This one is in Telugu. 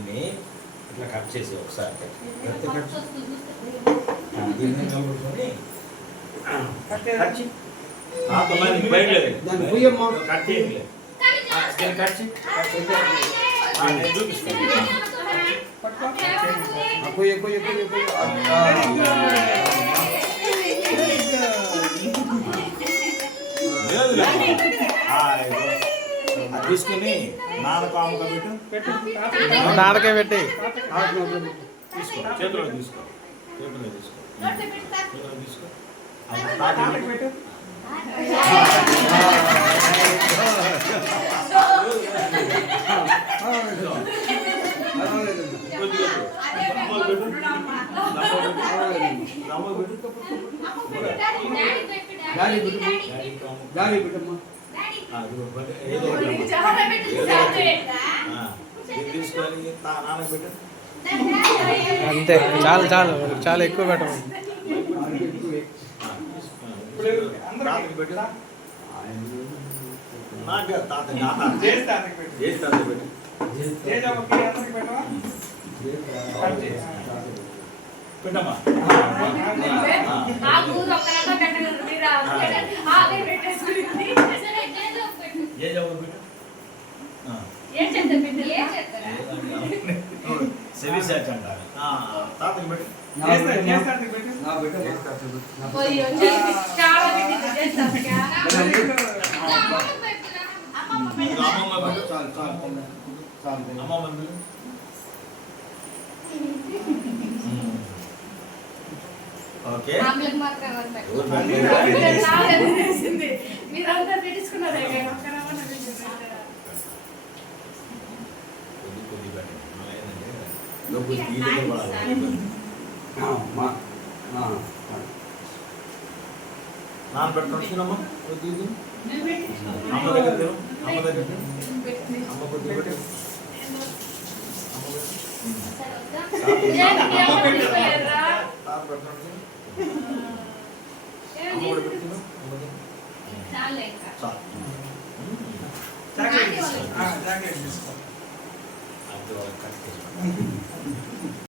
దీన్ని ఇట్లా కట్ చేసి ఒకసారి దీన్ని నిలబడుకొని కట్ చేయండి. దీన్ని కట్ చేయి. నేను చూపిస్తాను. తీసుకుని నాన్నకాముగా పెట్టు. నాన్నకే పెట్టి తీసుకో, చేతిలో తీసుకో, చేతిలో తీసుకో, చేతిలో తీసుకో. పెట్టు. తీసుకొని నాన్నకు పెట్టు. అంతే, చాలు చాలు, చాలా ఎక్కువ పెట్టము. పెట్టమ్మా. సెవిసాచ్ అంటారు. తాతకి పెట్టు. ఓకే, నాన్న పెట్టుకుంటున్నామ్మా. అమ్మ దగ్గర తిను, అమ్మ దగ్గర తిను. అమ్మ కొద్దిగా పెట్టు. చాలు.